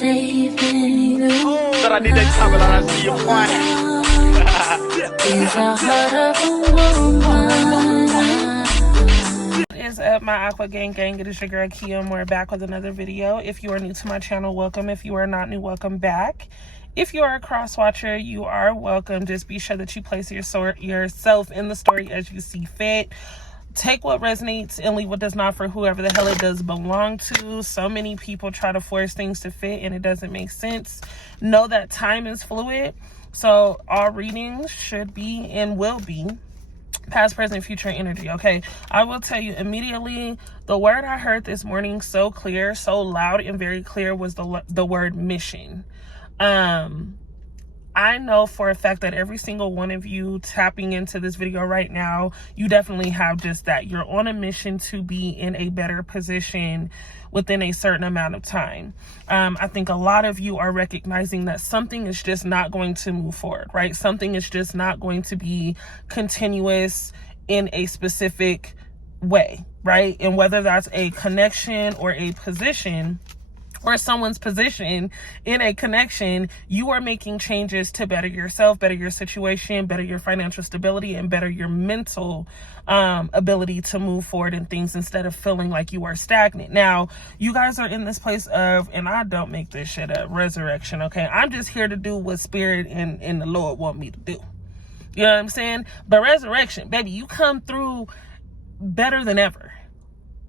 But I need that time and I see your point. What is up, my Aqua gang? It is your girl Kia, and we're back with another video. If you are new to my channel, welcome. If you are not new, welcome back. If you are a cross watcher, you are welcome. Just be sure that you place yourself in the story as you see fit. Take what resonates and leave what does not for whoever the hell it does belong to. So many people try to force things to fit and it doesn't make sense. Know that time is fluid. So all readings should be and will be past, present, future energy. Okay, I will tell you immediately, the word I heard this morning so clear, so loud and very clear was the word mission. I know for a fact that every single one of you tapping into this video right now, you definitely have just that. You're on a mission to be in a better position within a certain amount of time. I think a lot of you are recognizing that something is just not going to move forward, right? Something is just not going to be continuous in a specific way, right? And whether that's a connection or a position, or someone's position in a connection, you are making changes to better yourself, better your situation, better your financial stability, and better your mental ability to move forward in things instead of feeling like you are stagnant. Now, you guys are in this place of, and I don't make this shit up, resurrection, okay? I'm just here to do what Spirit and the Lord want me to do. You know what I'm saying? But resurrection, baby, you come through better than ever.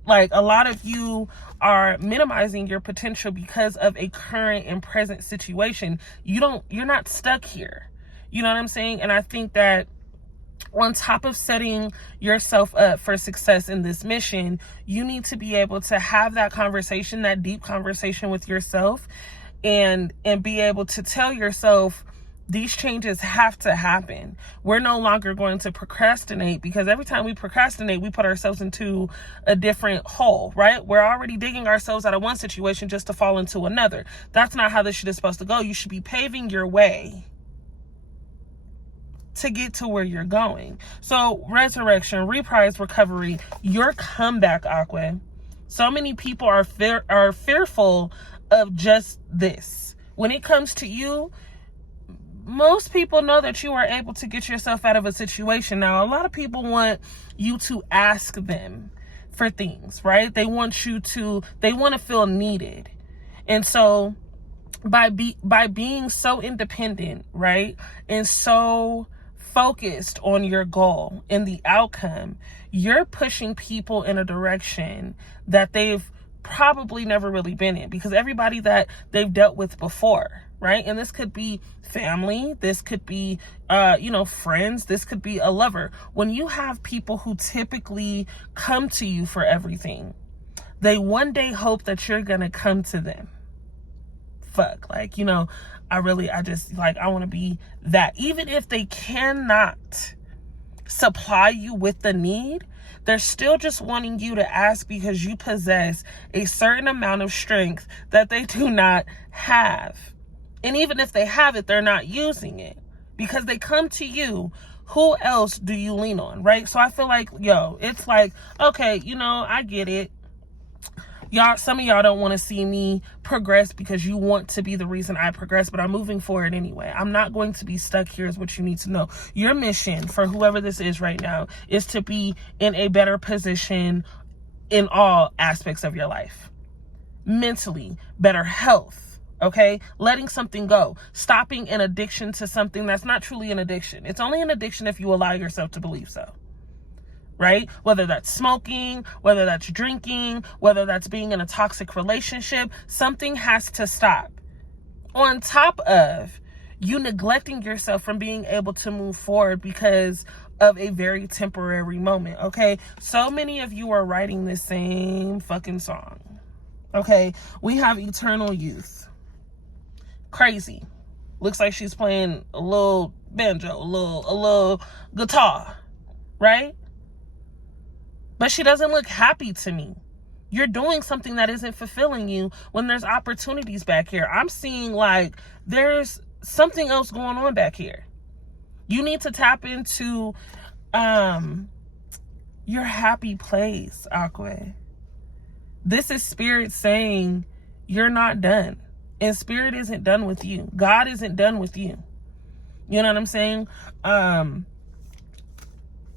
Like, a lot of you are minimizing your potential because of a current and present situation. You're not stuck here. You know what I'm saying? And I think that on top of setting yourself up for success in this mission, you need to be able to have that conversation, that deep conversation with yourself, and be able to tell yourself, these changes have to happen. We're no longer going to procrastinate, because every time we procrastinate, we put ourselves into a different hole, right? We're already digging ourselves out of one situation just to fall into another. That's not how this shit is supposed to go. You should be paving your way to get to where you're going. So resurrection, reprise, recovery, your comeback, Aqua. So many people are fearful of just this. When it comes to you, most people know that you are able to get yourself out of a situation. Now, a lot of people want you to ask them for things, right? They want to feel needed. And so by being so independent, right, and so focused on your goal and the outcome, you're pushing people in a direction that they've probably never really been in, because everybody that they've dealt with before, right? And this could be family, this could be friends, this could be a lover. When you have people who typically come to you for everything, they one day hope that you're gonna come to them. I want to be that. Even if they cannot supply you with the need, they're still just wanting you to ask because you possess a certain amount of strength that they do not have. And even if they have it, they're not using it because they come to you. Who else do you lean on, right? So I feel like, it's like, okay, I get it. Some of y'all don't want to see me progress because you want to be the reason I progress, but I'm moving forward anyway. I'm not going to be stuck here is what you need to know. Your mission for whoever this is right now is to be in a better position in all aspects of your life. Mentally, better health, okay? Letting something go. Stopping an addiction to something that's not truly an addiction. It's only an addiction if you allow yourself to believe so. Right? Whether that's smoking, whether that's drinking, whether that's being in a toxic relationship, something has to stop. On top of you neglecting yourself from being able to move forward because of a very temporary moment, okay? So many of you are writing the same fucking song, okay? We have eternal youth. Crazy. Looks like she's playing a little banjo, a little guitar, right? But she doesn't look happy to me. You're doing something that isn't fulfilling you when there's opportunities back here. I'm seeing like there's something else going on back here. You need to tap into your happy place, Aqua. This is Spirit saying you're not done. And spirit isn't done with you. God isn't done with you. You know what I'm saying?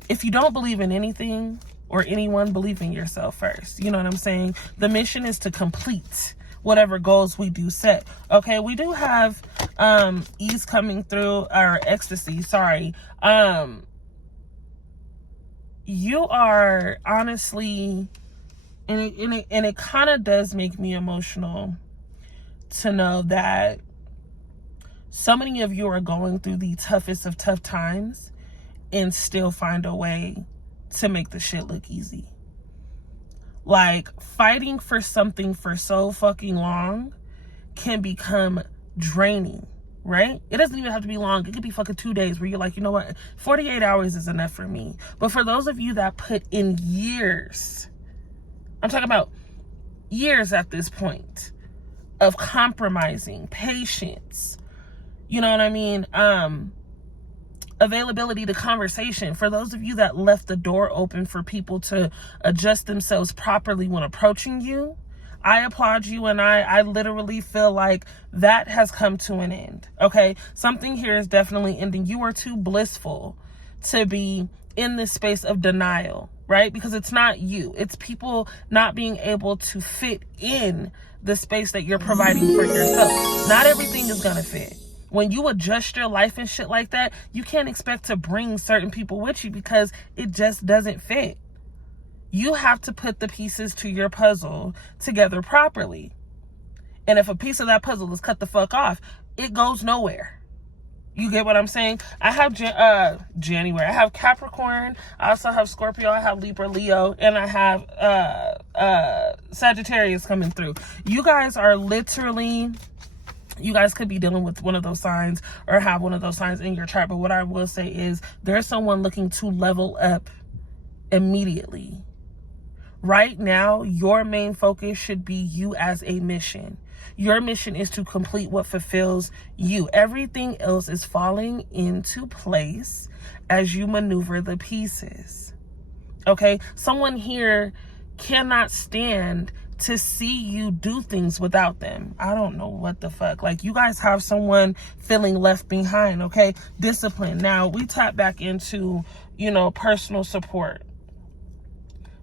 If you don't believe in anything or anyone, believe in yourself first. You know what I'm saying? The mission is to complete whatever goals we do set. Okay, we do have ease coming through, our ecstasy, sorry. You are honestly, and it kind of does make me emotional to know that so many of you are going through the toughest of tough times and still find a way to make the shit look easy. Like, fighting for something for so fucking long can become draining, right? It doesn't even have to be long. It could be fucking 2 days where you're like, you know what? 48 hours is enough for me. But for those of you that put in years, I'm talking about years at this point, of compromising, patience, you know what I mean? Availability to conversation. For those of you that left the door open for people to adjust themselves properly when approaching you, I applaud you, and I literally feel like that has come to an end. Okay, something here is definitely ending. You are too blissful to be in this space of denial, right? Because it's not you, it's people not being able to fit in the space that you're providing for yourself. Not everything is gonna fit. When you adjust your life and shit like that, you can't expect to bring certain people with you because it just doesn't fit. You have to put the pieces to your puzzle together properly. And if a piece of that puzzle is cut the fuck off, it goes nowhere. You get what I'm saying? I have January. I have Capricorn. I also have Scorpio. I have Libra, Leo, and I have Sagittarius coming through. You guys are literally, you guys could be dealing with one of those signs or have one of those signs in your chart. But what I will say is there's someone looking to level up immediately. Right now, your main focus should be you as a mission. Your mission is to complete what fulfills you. Everything else is falling into place as you maneuver the pieces. Okay? Someone here cannot stand to see you do things without them. I don't know what the fuck. Like, you guys have someone feeling left behind, okay? Discipline. Now, we tap back into, you know, personal support.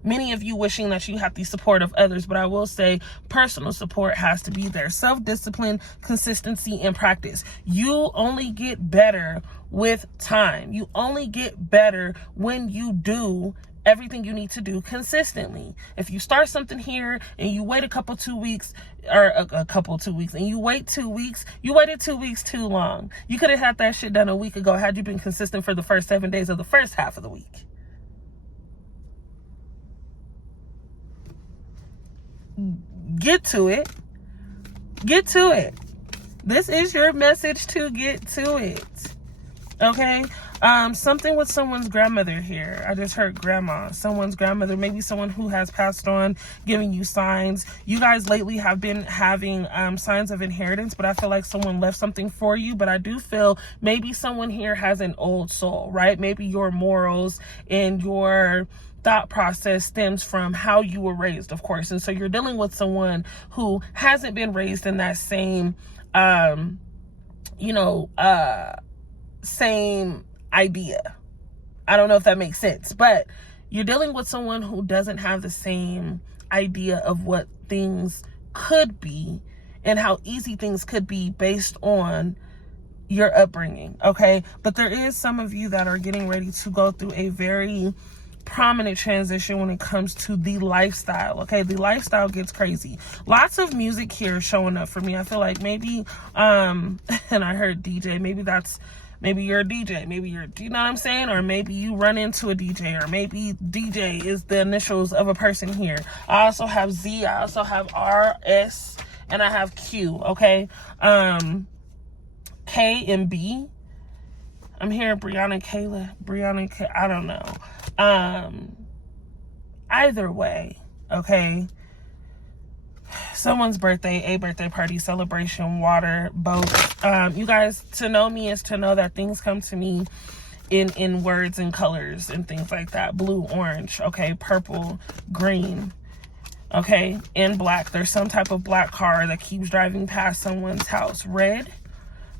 Many of you wishing that you have the support of others, but I will say personal support has to be there. Self-discipline, consistency, and practice. You only get better with time. You only get better when you do everything you need to do consistently. If you start something here and you wait a couple 2 weeks, or a couple 2 weeks, and you wait 2 weeks, you waited 2 weeks too long. You could have had that shit done a week ago had you been consistent for the first 7 days of the first half of the week. Get to it. Get to it. This is your message to get to it. Okay? Something with someone's grandmother here. I just heard grandma. Someone's grandmother. Maybe someone who has passed on, giving you signs. You guys lately have been having signs of inheritance, but I feel like someone left something for you. But I do feel maybe someone here has an old soul, right? Maybe your morals and your thought process stems from how you were raised, of course. And so you're dealing with someone who hasn't been raised in that same, same idea. I don't know if that makes sense, but you're dealing with someone who doesn't have the same idea of what things could be and how easy things could be based on your upbringing, okay? But there is some of you that are getting ready to go through a very prominent transition when it comes to the lifestyle. Okay, the lifestyle gets crazy. Lots of music here showing up for me. I feel like maybe and I heard DJ, maybe you're a DJ, maybe you know what I'm saying, or maybe you run into a DJ, or maybe DJ is the initials of a person here. I also have Z, I also have R, S, and I have Q. Okay, K and B. I'm hearing Brianna, I don't know. Either way, okay, someone's birthday, a birthday party, celebration, water, both. You guys, to know me is to know that things come to me in words and colors and things like that. Blue, orange, okay, purple, green. Okay, in black. There's some type of black car that keeps driving past someone's house. Red,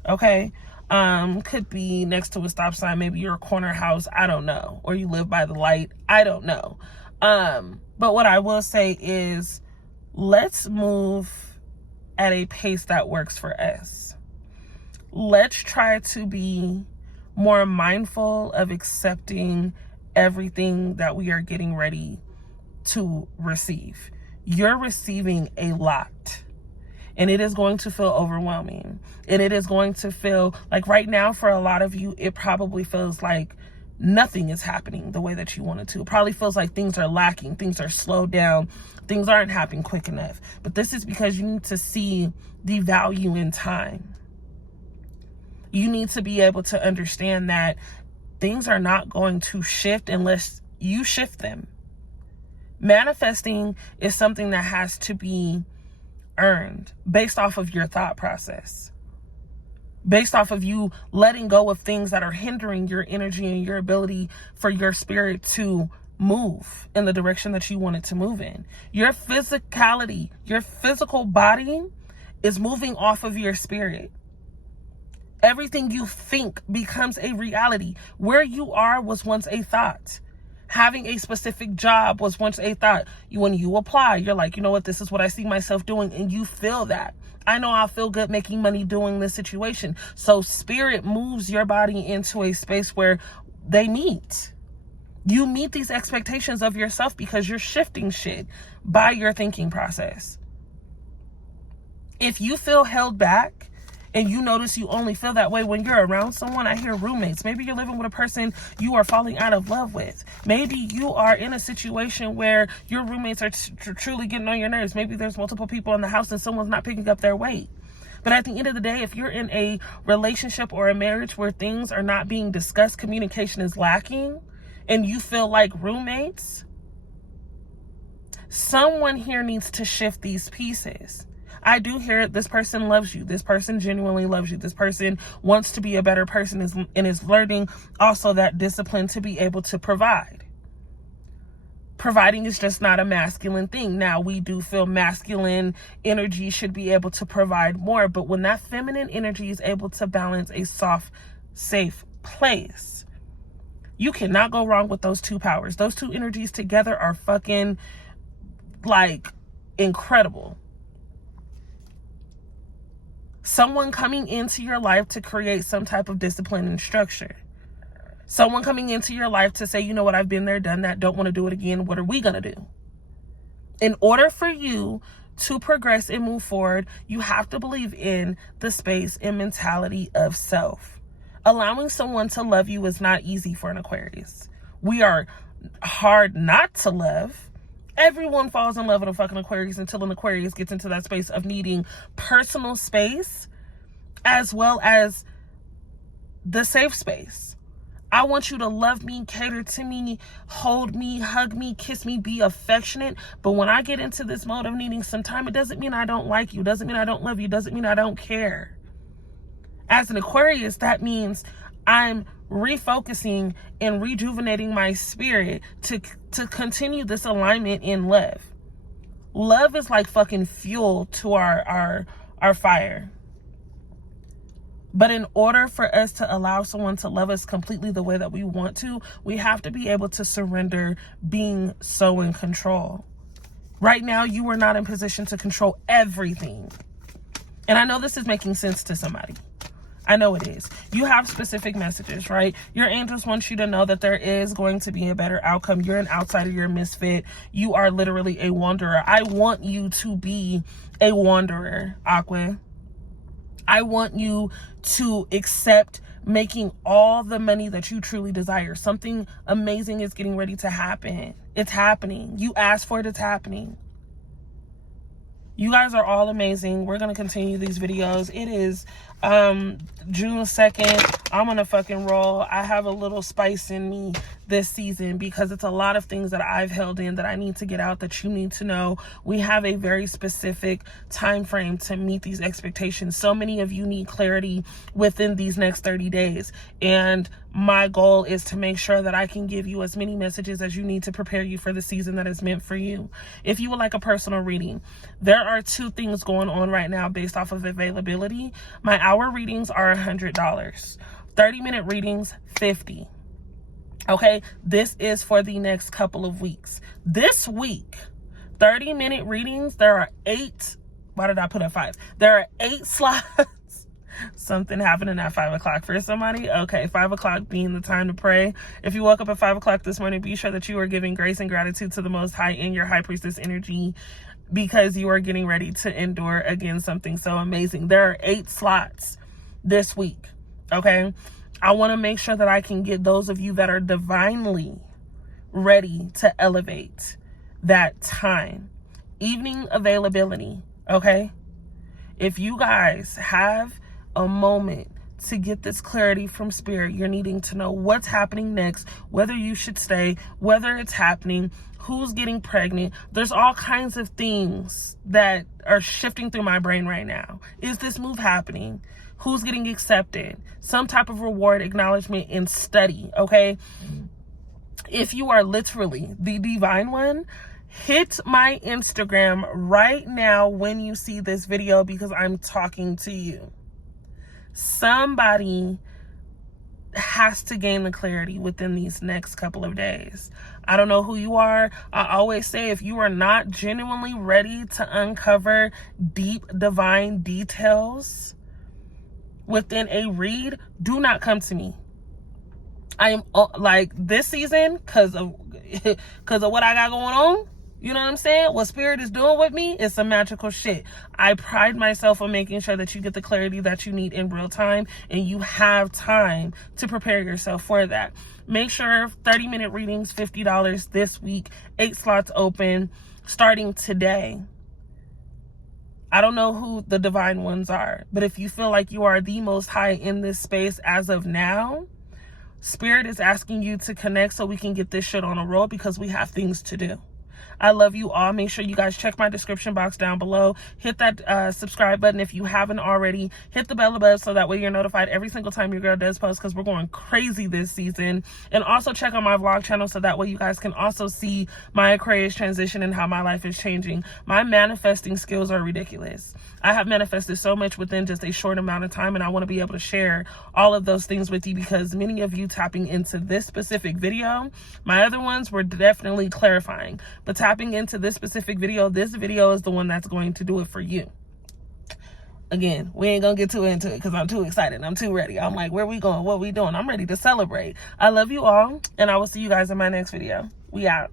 okay, could be next to a stop sign. Maybe you're a corner house, I don't know, or you live by the light, I don't know. But what I will say is, let's move at a pace that works for us. Let's try to be more mindful of accepting everything that we are getting ready to receive. You're receiving a lot, and it is going to feel overwhelming, and it is going to feel like, right now for a lot of you, it probably feels like nothing is happening the way that you want it to. It probably feels like things are lacking, things are slowed down, things aren't happening quick enough. But this is because you need to see the value in time. You need to be able to understand that things are not going to shift unless you shift them. Manifesting is something that has to be earned based off of your thought process, based off of you letting go of things that are hindering your energy and your ability for your spirit to move in the direction that you want it to move in. Your physicality, your physical body is moving off of your spirit. Everything you think becomes a reality. Where you are was once a thought. Having a specific job was once a thought. When you apply, you're like, you know what, this is what I see myself doing, and you feel that. I know I'll feel good making money doing this situation. So spirit moves your body into a space where they meet. You meet these expectations of yourself because you're shifting shit by your thinking process. If you feel held back, and you notice you only feel that way when you're around someone, I hear roommates. Maybe you're living with a person you are falling out of love with. Maybe you are in a situation where your roommates are truly getting on your nerves. Maybe there's multiple people in the house and someone's not picking up their weight. But at the end of the day, if you're in a relationship or a marriage where things are not being discussed, communication is lacking, and you feel like roommates, someone here needs to shift these pieces. I do hear it. This person loves you. This person genuinely loves you. This person wants to be a better person and is learning also that discipline to be able to provide. Providing is just not a masculine thing. Now, we do feel masculine energy should be able to provide more, but when that feminine energy is able to balance a soft, safe place, you cannot go wrong with those two powers. Those two energies together are fucking like incredible. Someone coming into your life to create some type of discipline and structure. Someone coming into your life to say, you know what, I've been there, done that, don't want to do it again. What are we going to do? In order for you to progress and move forward, you have to believe in the space and mentality of self. Allowing someone to love you is not easy for an Aquarius. We are hard not to love. Everyone falls in love with a fucking Aquarius until an Aquarius gets into that space of needing personal space as well as the safe space. I want you to love me, cater to me, hold me, hug me, kiss me, be affectionate. But when I get into this mode of needing some time, it doesn't mean I don't like you. It doesn't mean I don't love you. It doesn't mean I don't care. As an Aquarius, that means I'm refocusing and rejuvenating my spirit to continue this alignment in love. Love is like fucking fuel to our fire. But in order for us to allow someone to love us completely the way that we want to, we have to be able to surrender being so in control. Right now, you are not in position to control everything. And I know this is making sense to somebody. I know it is. You have specific messages, right? Your angels want you to know that there is going to be a better outcome. You're an outsider. You're a misfit. You are literally a wanderer. I want you to be a wanderer, Aqua. I want you to accept making all the money that you truly desire. Something amazing is getting ready to happen. It's happening. You asked for it. It's happening. You guys are all amazing. We're going to continue these videos. It is June 2nd. I'm going to fucking roll. I have a little spice in me this season because it's a lot of things that I've held in that I need to get out, that you need to know. We have a very specific time frame to meet these expectations. So many of you need clarity within these next 30 days. And my goal is to make sure that I can give you as many messages as you need to prepare you for the season that is meant for you. If you would like a personal reading, there are 2 things going on right now based off of availability. My hour readings are $100. 30-minute readings, $50. Okay, this is for the next couple of weeks. This week, 30-minute readings, there are 8. Why did I put at 5? There are 8 slots. Something happening at 5 o'clock for somebody. Okay, 5 o'clock being the time to pray. If you woke up at 5 o'clock this morning, be sure that you are giving grace and gratitude to the Most High in your High Priestess energy, because you are getting ready to endure again something so amazing. There are 8 slots this week. Okay, I want to make sure that I can get those of you that are divinely ready to elevate that time. Evening availability. Okay, if you guys have a moment to get this clarity from spirit, you're needing to know what's happening next, whether you should stay, whether it's happening, who's getting pregnant. There's all kinds of things that are shifting through my brain right now. Is this move happening? Who's getting accepted? Some type of reward, acknowledgement, and study. Okay, if you are literally the divine one, hit my Instagram right now when you see this video, because I'm talking to you. Somebody has to gain the clarity within these next couple of days. I don't know who you are. I always say, if you are not genuinely ready to uncover deep divine details within a read, do not come to me. I am like this season, because of what I got going on. You know what I'm saying? What spirit is doing with me is some magical shit. I pride myself on making sure that you get the clarity that you need in real time, and you have time to prepare yourself for that. Make sure 30-minute readings, $50 this week, 8 slots open starting today. I don't know who the divine ones are, but if you feel like you are the Most High in this space as of now, spirit is asking you to connect so we can get this shit on a roll, because we have things to do. I love you all. Make sure you guys check my description box down below. Hit that subscribe button if you haven't already. Hit the bell above so that way you're notified every single time your girl does post, because we're going crazy this season. And also check out my vlog channel so that way you guys can also see my Aquarius transition and how my life is changing. My manifesting skills are ridiculous. I have manifested so much within just a short amount of time, and I want to be able to share all of those things with you, because many of you tapping into this specific video, my other ones were definitely clarifying, but tapping into this specific video, this video is the one that's going to do it for you. Again, we ain't gonna get too into it because I'm too excited. I'm too ready. I'm like, where we going? What we doing? I'm ready to celebrate. I love you all, and I will see you guys in my next video. We out.